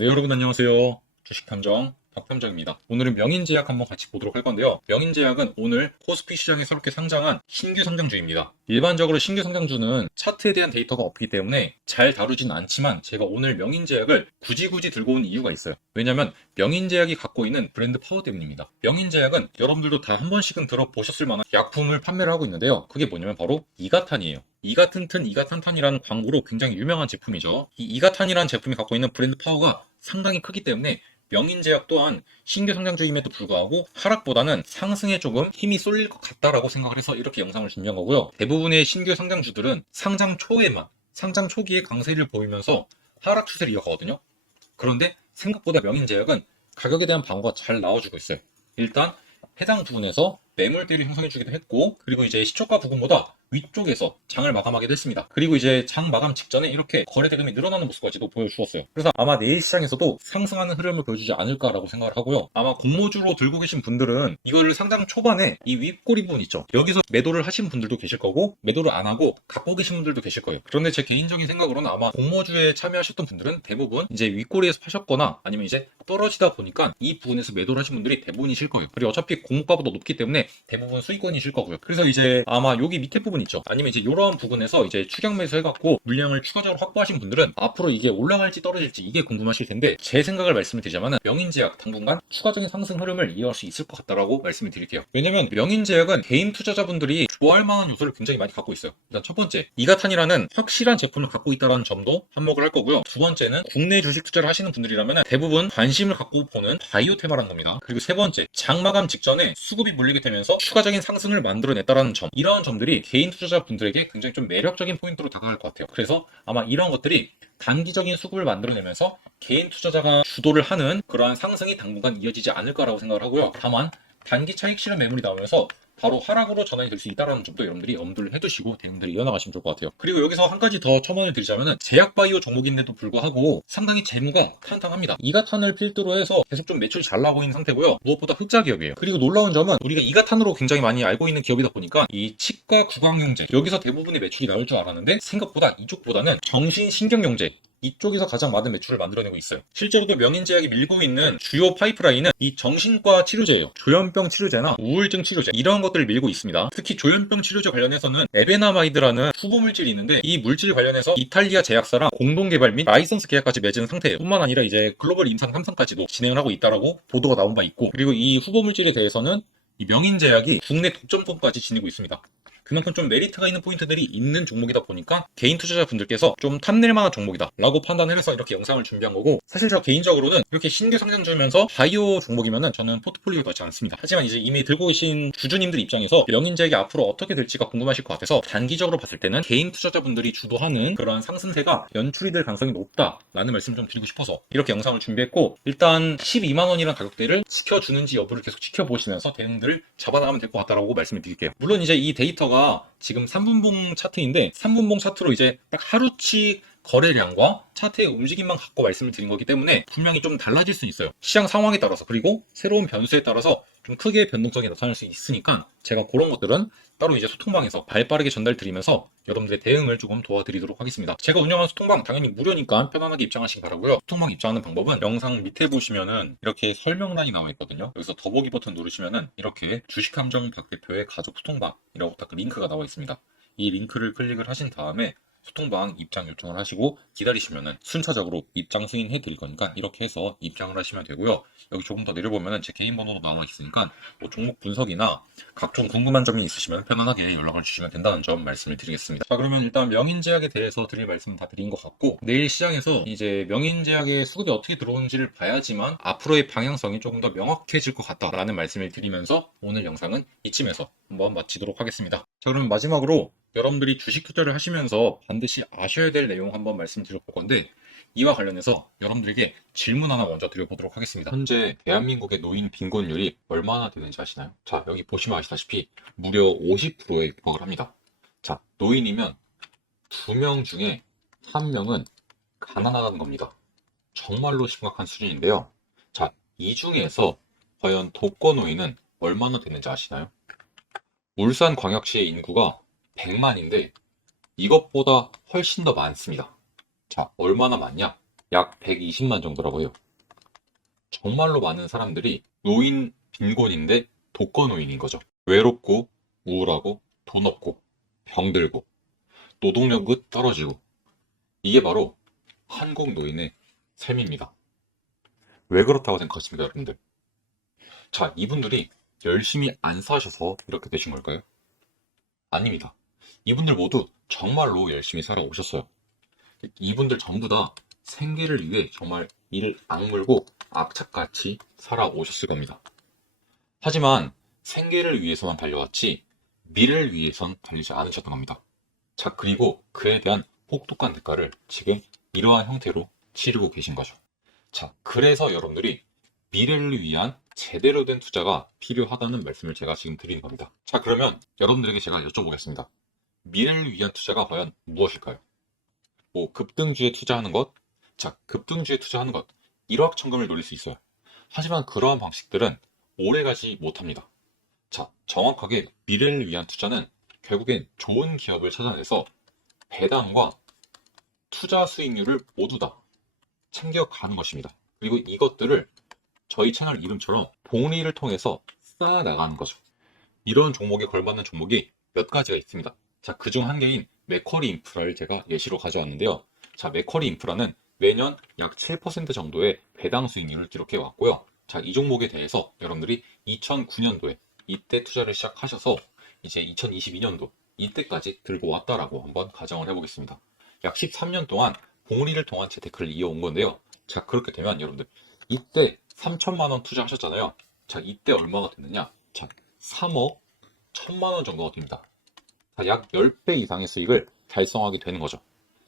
네, 여러분 안녕하세요. 주식탐정 박탐정입니다. 오늘은 명인제약 한번 같이 보도록 할 건데요. 명인제약은 오늘 코스피 시장에 새롭게 상장한 신규 상장주입니다. 일반적으로 신규 상장주는 차트에 대한 데이터가 없기 때문에 잘 다루진 않지만 제가 오늘 명인제약을 굳이 들고 온 이유가 있어요. 왜냐면 명인제약이 갖고 있는 브랜드 파워 때문입니다. 명인제약은 여러분들도 다 한 번씩은 들어보셨을 만한 약품을 판매를 하고 있는데요. 그게 뭐냐면 바로 이가탄이에요. 이가튼튼, 이가탄탄이라는 광고로 굉장히 유명한 제품이죠. 이 이가탄이라는 제품이 갖고 있는 브랜드 파워가 상당히 크기 때문에 명인제약 또한 신규 상장주임에도 불구하고 하락보다는 상승에 조금 힘이 쏠릴 것 같다라고 생각을 해서 이렇게 영상을 준비한 거고요. 대부분의 신규 상장주들은 상장 초에만, 상장 초기에 강세를 보이면서 하락 추세를 이어가거든요. 그런데 생각보다 명인제약은 가격에 대한 방어가 잘 나와주고 있어요. 일단 해당 부분에서 매물대를 형성해주기도 했고, 그리고 이제 시초가 부근보다 위쪽에서 장을 마감하게 됐습니다. 그리고 이제 장 마감 직전에 이렇게 거래 대금이 늘어나는 모습까지도 보여주었어요. 그래서 아마 내일 시장에서도 상승하는 흐름을 보여주지 않을까라고 생각을 하고요. 아마 공모주로 들고 계신 분들은 이거를 상장 초반에 이 윗꼬리 부분 있죠. 여기서 매도를 하신 분들도 계실 거고, 매도를 안 하고 갖고 계신 분들도 계실 거예요. 그런데 제 개인적인 생각으로는 아마 공모주에 참여하셨던 분들은 대부분 이제 윗꼬리에서 파셨거나 아니면 이제 떨어지다 보니까 이 부분에서 매도를 하신 분들이 대부분이실 거예요. 그리고 어차피 공모가보다 높기 때문에 대부분 수익권이실 거고요. 그래서 이제 아마 여기 밑에 부분 있죠. 아니면 이제 이런 부분에서 이제 추격 매수 해갖고 물량을 추가적으로 확보하신 분들은 앞으로 이게 올라갈지 떨어질지 이게 궁금하실 텐데, 제 생각을 말씀을 드리자면 명인제약 당분간 추가적인 상승 흐름을 이어갈 수 있을 것 같다라고 말씀을 드릴게요. 왜냐면 명인제약은 개인 투자자분들이 좋아할 만한 요소를 굉장히 많이 갖고 있어요. 일단 첫 번째, 이가탄이라는 확실한 제품을 갖고 있다는 점도 한몫을 할 거고요. 두 번째는 국내 주식 투자를 하시는 분들이라면 대부분 관심을 갖고 보는 바이오 테마라는 겁니다. 그리고 세 번째, 장마감 직전에 수급이 몰리게 되면서 추가적인 상승을 만들어냈다는 점, 이러한 점들이 개인 투자자분들에게 굉장히 좀 매력적인 포인트로 다가갈 것 같아요. 그래서 아마 이런 것들이 단기적인 수급을 만들어내면서 개인 투자자가 주도를 하는 그러한 상승이 당분간 이어지지 않을까라고 생각을 하고요. 다만 단기 차익 실현 매물이 나오면서 바로 하락으로 전환이 될 수 있다는 점도 여러분들이 염두를 해두시고 대응들을 이어나가시면 좋을 것 같아요. 그리고 여기서 한 가지 더 첨언을 드리자면 제약바이오 종목인데도 불구하고 상당히 재무가 탄탄합니다. 이가탄을 필두로 해서 계속 좀 매출이 잘 나오고 있는 상태고요. 무엇보다 흑자 기업이에요. 그리고 놀라운 점은 우리가 이가탄으로 굉장히 많이 알고 있는 기업이다 보니까 이 치과 구강용제, 여기서 대부분의 매출이 나올 줄 알았는데 생각보다 이쪽보다는 정신신경용제, 이쪽에서 가장 많은 매출을 만들어내고 있어요. 실제로도 명인제약이 밀고 있는 주요 파이프라인은 이 정신과 치료제예요. 조현병 치료제나 우울증 치료제, 이런 것들을 밀고 있습니다. 특히 조현병 치료제 관련해서는 에베나마이드라는 후보 물질이 있는데, 이 물질 관련해서 이탈리아 제약사랑 공동 개발 및 라이선스 계약까지 맺은 상태예요. 뿐만 아니라 이제 글로벌 임상 3상까지도 진행을 하고 있다라고 보도가 나온 바 있고, 그리고 이 후보 물질에 대해서는 이 명인제약이 국내 독점권까지 지니고 있습니다. 그만큼 좀 메리트가 있는 포인트들이 있는 종목이다 보니까 개인 투자자분들께서 좀 탐낼 만한 종목이다 라고 판단을 해서 이렇게 영상을 준비한 거고, 사실 저 개인적으로는 이렇게 신규 상장 주면서 바이오 종목이면은 저는 포트폴리오에 넣지 않습니다. 하지만 이제 이미 들고 계신 주주님들 입장에서 명인제약이 앞으로 어떻게 될지가 궁금하실 것 같아서 단기적으로 봤을 때는 개인 투자자분들이 주도하는 그러한 상승세가 연출이 될 가능성이 높다라는 말씀을 좀 드리고 싶어서 이렇게 영상을 준비했고, 일단 12만 원이라는 가격대를 지켜주는지 여부를 계속 지켜보시면서 대응들을 잡아나가면 될 것 같다라고 말씀을 드릴게요. 물론 이제 이 데이터가 지금 3분봉 차트인데 3분봉 차트로 이제 딱 하루치 거래량과 차트의 움직임만 갖고 말씀을 드린 거기 때문에 분명히 좀 달라질 수 있어요. 시장 상황에 따라서, 그리고 새로운 변수에 따라서 좀 크게 변동성이 나타날 수 있으니까 제가 그런 것들은 따로 이제 소통방에서 발빠르게 전달 드리면서 여러분들의 대응을 조금 도와드리도록 하겠습니다. 제가 운영하는 소통방 당연히 무료니까 편안하게 입장하시기 바라고요. 소통방 입장하는 방법은 영상 밑에 보시면은 이렇게 설명란이 나와 있거든요. 여기서 더보기 버튼 누르시면은 이렇게 주식함정 박 대표의 가족 소통방이라고 딱 링크가 나와 있습니다. 이 링크를 클릭을 하신 다음에 소통방 입장 요청을 하시고 기다리시면은 순차적으로 입장 승인해 드릴 거니까 이렇게 해서 입장을 하시면 되고요. 여기 조금 더 내려보면은 제 개인 번호도 나와 있으니까 뭐 종목 분석이나 각종 궁금한 점이 있으시면 편안하게 연락을 주시면 된다는 점 말씀을 드리겠습니다. 자, 그러면 일단 명인제약에 대해서 드릴 말씀 다 드린 것 같고, 내일 시장에서 이제 명인제약의 수급이 어떻게 들어오는지를 봐야지만 앞으로의 방향성이 조금 더 명확해질 것 같다라는 말씀을 드리면서 오늘 영상은 이쯤에서 한번 마치도록 하겠습니다. 자, 그럼 마지막으로 여러분들이 주식 투자를 하시면서 반드시 아셔야 될 내용 한번 말씀드려볼 건데, 이와 관련해서 여러분들에게 질문 하나 먼저 드려보도록 하겠습니다. 현재 대한민국의 노인 빈곤율이 얼마나 되는지 아시나요? 자, 여기 보시면 아시다시피 무려 50%에 육박을 합니다. 자, 노인이면 2명 중에 1명은 가난하다는 겁니다. 정말로 심각한 수준인데요. 자, 이 중에서 과연 독거노인은 얼마나 되는지 아시나요? 울산광역시의 인구가 100만인데 이것보다 훨씬 더 많습니다. 자, 얼마나 많냐? 약 120만 정도라고 해요. 정말로 많은 사람들이 노인 빈곤인데 독거 노인인 거죠. 외롭고 우울하고 돈 없고 병들고 노동력은 떨어지고 이게 바로 한국 노인의 삶입니다. 왜 그렇다고 생각하십니까, 여러분들? 자, 이분들이 열심히 안 사셔서 이렇게 되신 걸까요? 아닙니다. 이분들 모두 정말로 열심히 살아오셨어요. 이분들 전부 다 생계를 위해 정말 이를 악물고 악착같이 살아오셨을 겁니다. 하지만 생계를 위해서만 달려왔지 미래를 위해선 달리지 않으셨던 겁니다. 자, 그리고 그에 대한 혹독한 대가를 지금 이러한 형태로 치르고 계신 거죠. 자, 그래서 여러분들이 미래를 위한 제대로 된 투자가 필요하다는 말씀을 제가 지금 드리는 겁니다. 자, 그러면 여러분들에게 제가 여쭤보겠습니다. 미래를 위한 투자가 과연 무엇일까요? 뭐 급등주에 투자하는 것? 자, 급등주에 투자하는 것. 일확천금을 노릴 수 있어요. 하지만 그러한 방식들은 오래가지 못합니다. 자, 정확하게 미래를 위한 투자는 결국엔 좋은 기업을 찾아내서 배당과 투자 수익률을 모두 다 챙겨가는 것입니다. 그리고 이것들을 저희 채널 이름처럼 복리를 통해서 쌓아나가는 거죠. 이런 종목에 걸맞는 종목이 몇 가지가 있습니다. 자, 그중 한 개인 맥쿼리 인프라를 제가 예시로 가져왔는데요. 자, 맥쿼리 인프라는 매년 약 7% 정도의 배당 수익률을 기록해 왔고요. 자, 이 종목에 대해서 여러분들이 2009년도에 이때 투자를 시작하셔서 이제 2022년도 이때까지 들고 왔다라고 한번 가정을 해보겠습니다. 약 13년 동안 복리를 통한 재테크를 이어온 건데요. 자, 그렇게 되면 여러분들 이때 3천만 원 투자하셨잖아요. 자, 이때 얼마가 됐느냐? 자, 3억 1천만 원 정도가 됩니다. 자, 약 10배 이상의 수익을 달성하게 되는 거죠.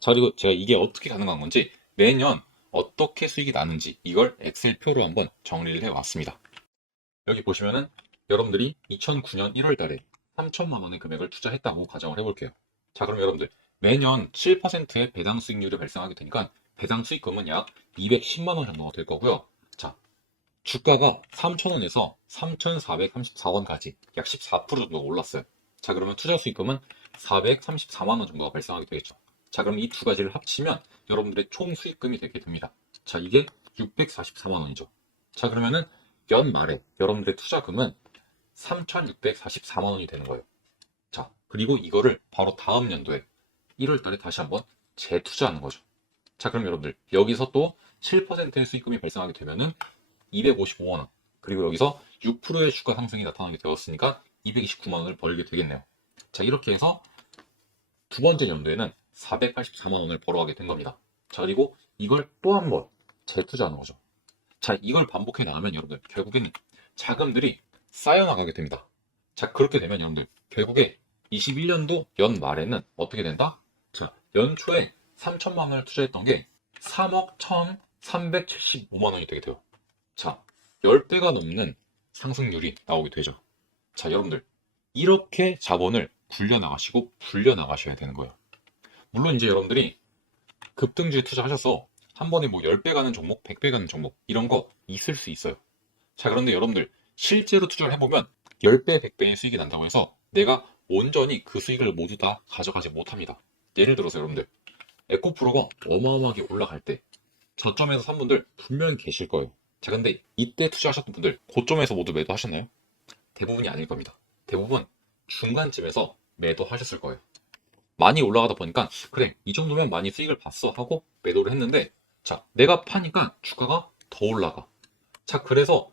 자, 그리고 제가 이게 어떻게 가능한 건지 매년 어떻게 수익이 나는지 이걸 엑셀표로 한번 정리를 해왔습니다. 여기 보시면은 여러분들이 2009년 1월 달에 3천만 원의 금액을 투자했다고 가정을 해볼게요. 자, 그럼 여러분들 매년 7%의 배당 수익률이 발생하게 되니까 배당 수익금은 약 210만 원 정도가 될 거고요. 자, 주가가 3,000원에서 3,434원까지 약 14% 정도가 올랐어요. 자, 그러면 투자 수익금은 434만 원 정도가 발생하게 되겠죠. 자, 그럼 이 두 가지를 합치면 여러분들의 총 수익금이 되게 됩니다. 자, 이게 644만 원이죠. 자, 그러면은 연말에 여러분들의 투자금은 3,644만 원이 되는 거예요. 자, 그리고 이거를 바로 다음 연도에 1월 달에 다시 한번 재투자하는 거죠. 자, 그럼 여러분들 여기서 또 7%의 수익금이 발생하게 되면은 255만 원. 그리고 여기서 6%의 주가 상승이 나타나게 되었으니까 229만 원을 벌게 되겠네요. 자, 이렇게 해서 두 번째 연도에는 484만 원을 벌어가게 된 겁니다. 자, 그리고 이걸 또 한 번 재투자하는 거죠. 자, 이걸 반복해 나가면 여러분들 결국에는 자금들이 쌓여나가게 됩니다. 자, 그렇게 되면 여러분들 결국에 21년도 연말에는 어떻게 된다? 자, 연초에 3천만 원을 투자했던 게 3억 1,375만 원이 되게 돼요. 자, 10배가 넘는 상승률이 나오게 되죠. 자, 여러분들 이렇게 자본을 굴려나가시고 불려나가셔야 되는 거예요. 물론 이제 여러분들이 급등주에 투자하셔서 한 번에 뭐 10배 가는 종목, 100배 가는 종목 이런 거 있을 수 있어요. 자, 그런데 여러분들 실제로 투자를 해보면 10배, 100배의 수익이 난다고 해서 내가 온전히 그 수익을 모두 다 가져가지 못합니다. 예를 들어서 여러분들 에코프로가 어마어마하게 올라갈 때 저점에서 산 분들 분명히 계실 거예요. 자, 근데 이때 투자하셨던 분들 고점에서 모두 매도하셨나요? 대부분이 아닐 겁니다. 대부분 중간쯤에서 매도하셨을 거예요. 많이 올라가다 보니까 그래, 이 정도면 많이 수익을 봤어 하고 매도를 했는데, 자, 내가 파니까 주가가 더 올라가. 자, 그래서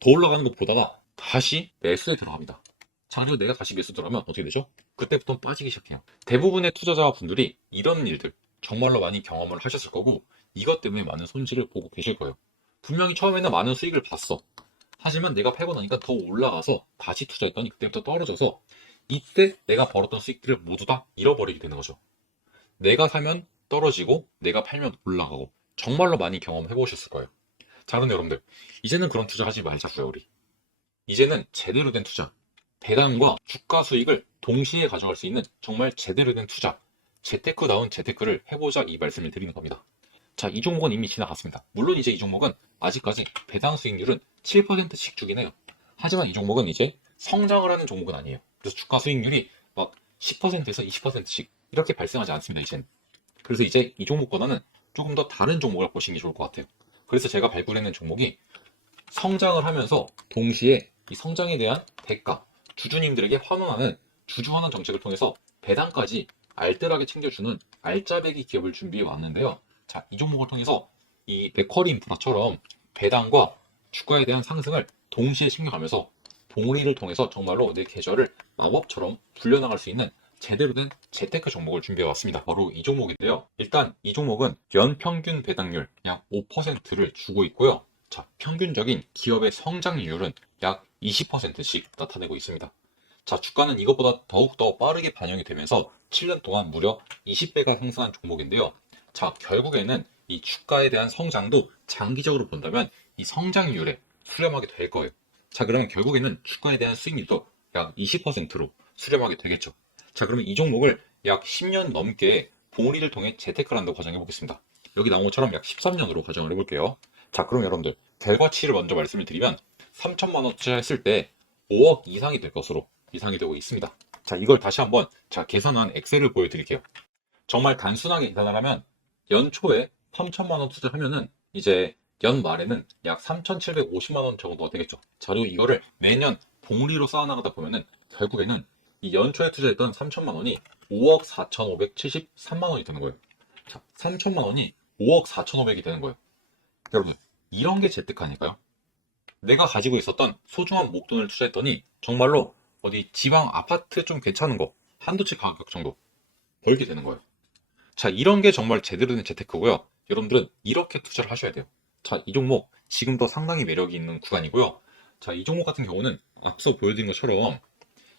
더 올라가는 거 보다가 다시 매수에 들어갑니다. 자, 그리고 내가 다시 매수 들어가면 어떻게 되죠? 그때부터 빠지기 시작해요. 대부분의 투자자분들이 이런 일들 정말로 많이 경험을 하셨을 거고, 이것 때문에 많은 손실을 보고 계실 거예요. 분명히 처음에는 많은 수익을 봤어. 하지만 내가 팔고 나니까 더 올라가서 다시 투자했더니 그때부터 떨어져서 이때 내가 벌었던 수익들을 모두 다 잃어버리게 되는 거죠. 내가 사면 떨어지고 내가 팔면 올라가고 정말로 많이 경험해 보셨을 거예요. 자, 그런데 여러분들 이제는 그런 투자 하지 말자고요. 우리 이제는 제대로 된 투자, 배당과 주가 수익을 동시에 가져갈 수 있는 정말 제대로 된 투자, 재테크다운 재테크를 해보자, 이 말씀을 드리는 겁니다. 자, 이 종목은 이미 지나갔습니다. 물론 이제 이 종목은 아직까지 배당 수익률은 7%씩 주긴 해요. 하지만 이 종목은 이제 성장을 하는 종목은 아니에요. 그래서 주가 수익률이 막 10%에서 20%씩 이렇게 발생하지 않습니다, 이제는. 그래서 이제 이 종목보다는 조금 더 다른 종목을 보시는 게 좋을 것 같아요. 그래서 제가 발굴해낸 종목이 성장을 하면서 동시에 이 성장에 대한 대가, 주주님들에게 환원하는 주주환원 정책을 통해서 배당까지 알뜰하게 챙겨주는 알짜배기 기업을 준비해 왔는데요. 자, 이 종목을 통해서 이 맥쿼리 인프라처럼 배당과 주가에 대한 상승을 동시에 챙겨가면서 봉우리를 통해서 정말로 내 계좌를 마법처럼 불려나갈 수 있는 제대로 된 재테크 종목을 준비해 왔습니다. 바로 이 종목인데요. 일단 이 종목은 연평균 배당률 약 5%를 주고 있고요. 자, 평균적인 기업의 성장률은 약 20%씩 나타내고 있습니다. 자, 주가는 이것보다 더욱더 빠르게 반영이 되면서 7년 동안 무려 20배가 상승한 종목인데요. 자, 결국에는 이 주가에 대한 성장도 장기적으로 본다면 이 성장률에 수렴하게 될 거예요. 자, 그러면 결국에는 주가에 대한 수익률도 약 20%로 수렴하게 되겠죠. 자, 그러면 이 종목을 약 10년 넘게 봉우리를 통해 재테크를 한다고 가정해 보겠습니다. 여기 나온 것처럼 약 13년으로 가정을 해볼게요. 자, 그럼 여러분들 결과치를 먼저 말씀을 드리면 3천만 원 투자했을 때 5억 이상이 될 것으로 예상이 되고 있습니다. 자, 이걸 다시 한번 제가 계산한 엑셀을 보여드릴게요. 정말 단순하게 계산을 하면 연초에 3천만 원 투자하면은 이제 연말에는 약 3,750만 원 정도가 되겠죠. 자, 그리고 이거를 매년 복리로 쌓아나가다 보면은 결국에는 이 연초에 투자했던 3천만 원이 5억 4,573만 원이 되는 거예요. 자, 3천만 원이 5억 4,500이 되는 거예요. 여러분, 이런 게 재테크 아닐까요? 내가 가지고 있었던 소중한 목돈을 투자했더니 정말로 어디 지방 아파트 좀 괜찮은 거 한두 채 가격 정도 벌게 되는 거예요. 자, 이런 게 정말 제대로 된 재테크고요. 여러분들은 이렇게 투자를 하셔야 돼요. 자, 이 종목 지금도 상당히 매력이 있는 구간이고요. 자, 이 종목 같은 경우는 앞서 보여드린 것처럼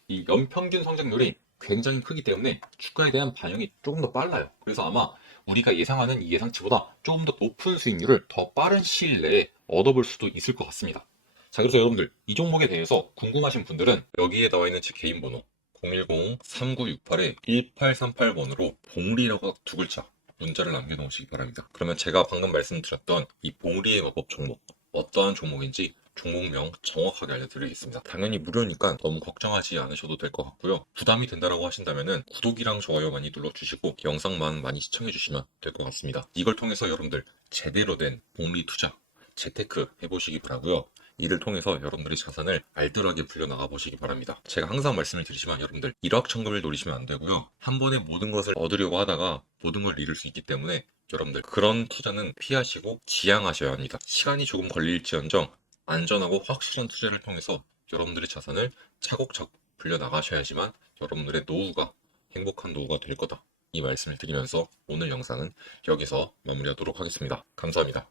이 연평균 성장률이 굉장히 크기 때문에 주가에 대한 반영이 조금 더 빨라요. 그래서 아마 우리가 예상하는 이 예상치보다 조금 더 높은 수익률을 더 빠른 시일 내에 얻어볼 수도 있을 것 같습니다. 자, 그래서 여러분들 이 종목에 대해서 궁금하신 분들은 여기에 나와 있는 제 개인 번호 010-3968-1838번으로 봉리라고 두 글자 문자를 남겨놓으시기 바랍니다. 그러면 제가 방금 말씀드렸던 이 봉리의 마법 종목 어떠한 종목인지 종목명 정확하게 알려드리겠습니다. 당연히 무료니까 너무 걱정하지 않으셔도 될 것 같고요. 부담이 된다라고 하신다면은 구독이랑 좋아요 많이 눌러주시고 영상만 많이 시청해주시면 될 것 같습니다. 이걸 통해서 여러분들 제대로 된 복리 투자, 재테크 해보시기 바라고요. 이를 통해서 여러분들의 자산을 알뜰하게 불려나가 보시기 바랍니다. 제가 항상 말씀을 드리지만 여러분들 일확천금을 노리시면 안 되고요. 한 번에 모든 것을 얻으려고 하다가 모든 걸 잃을 수 있기 때문에 여러분들 그런 투자는 피하시고 지양하셔야 합니다. 시간이 조금 걸릴지언정 안전하고 확실한 투자를 통해서 여러분들의 자산을 차곡차곡 불려나가셔야지만 여러분들의 노후가 행복한 노후가 될 거다. 이 말씀을 드리면서 오늘 영상은 여기서 마무리하도록 하겠습니다. 감사합니다.